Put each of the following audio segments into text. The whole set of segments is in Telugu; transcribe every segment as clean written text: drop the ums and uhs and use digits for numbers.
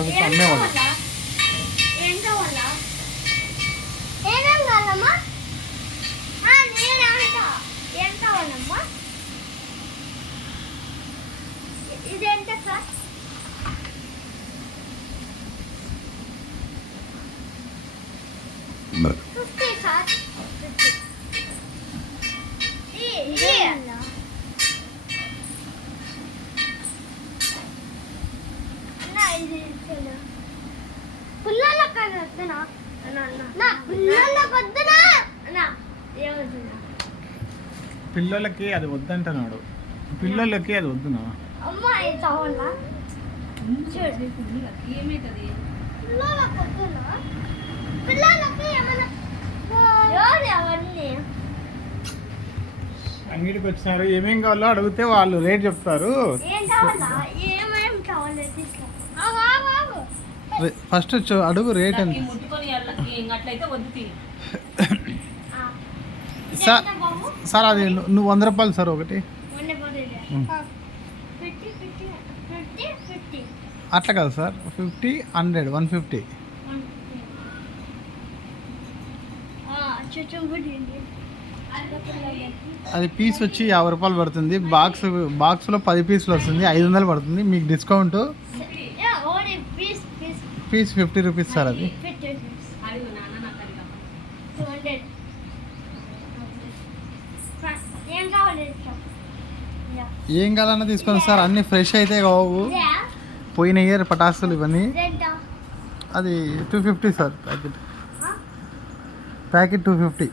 రూపీస్ అమ్మేవాళ్ళు. ఇదేంట సార్? పిల్లలకి అది వద్దంటున్నాడు. పిల్లలకి అది వద్దునా? అంగడికి వచ్చినారు, ఏమేం కావాలో అడిగితే వాళ్ళు రేట్ చెప్తారు. ఫస్ట్ అడుగు రేట్ ఎంత సార్? సార్ అది నువ్వు 100 రూపాయలు సార్ ఒకటి. అట్లా కాదు సార్, 50, 100, 150. అది పీస్ వచ్చి 50 రూపాయలు పడుతుంది. బాక్స్లో 10 పీసులు వస్తుంది, 500 పడుతుంది. మీకు డిస్కౌంట్ పీస్ 50 రూపీస్ సార్. అది ఏం కావాలన్నా తీసుకోండి సార్, అన్నీ ఫ్రెష్ అయితే కావు. పోయిన ఇయర్ పటాసులు ఇవన్నీ. అది 250 సార్ ప్యాకెట్. ప్యాకెట్ 250.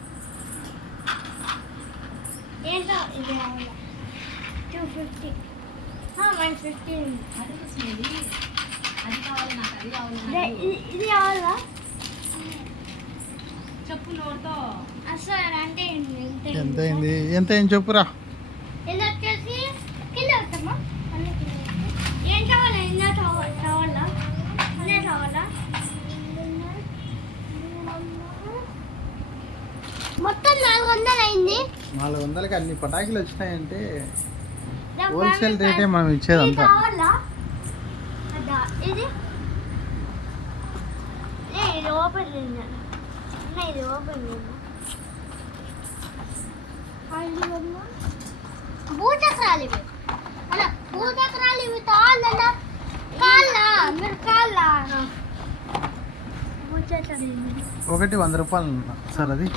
ఎంత అయింది? ఎంత అయింది చెప్పురా. మొత్తం 400 అయింది. 400కి అన్ని పటాకులు వచ్చినాయంటే హోల్సేల్ రేటే మనం ఇచ్చేదంతా. ఇది ఓపెన్ ఇది ఓపెన్ భూచక్రాలు ఇవి. భూచక్రాలు ఇవి కాళ్ళ మీరు కాళ్ళ భూచక్రాలు ఒకటి 100 రూపాయలు సార్. అది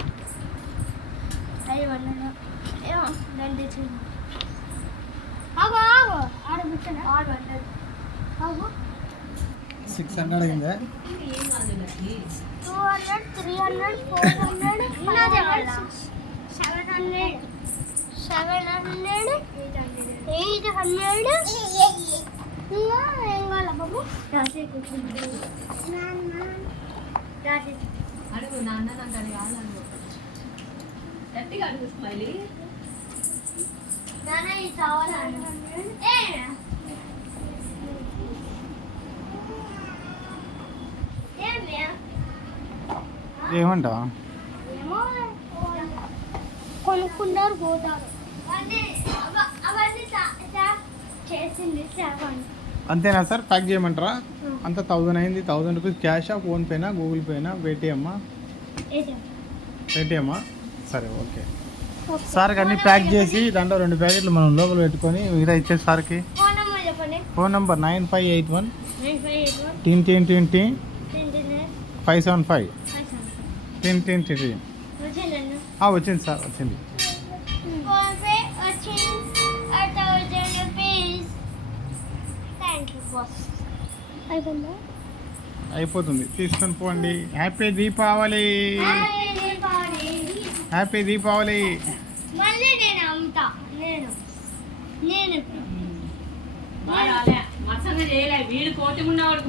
600 అయిందా? 200, 300, 400, 500, 700, 800. ఇంకా ఏం కావాలా బాబు? అడుగు నాన్న నాకు అది కావాలను గట్టిగా అడుగు స్మైలీ. నాన్న ఇది కావాలా? ఏమంటా? కొనుక్కుంటారు పోతారు. అంతేనా సార్? ప్యాక్ చేయమంటారా? అంతా 1000 అయింది. 1000 రూపీస్ క్యాషా, ఫోన్పేనా, గూగుల్ పేనా, పేటిఎమ్మా? పేటిఎమ్మా. సరే ఓకే సార్. అన్నీ ప్యాక్ చేసి దాంట్లో 2 ప్యాకెట్లు మనం లోపల పెట్టుకొని ఇలా ఇచ్చే సార్కి. ఫోన్ నెంబర్ 9581 10 575 10 వచ్చింది సార్, వచ్చింది. అయిపోతుంది, తీసుకొని పోండి. హ్యాపీ దీపావళి. హ్యాపీ దీపావళి. మళ్ళీ నేను అమ్ముతా. నేను వీడు కోటి ఉన్నవాడు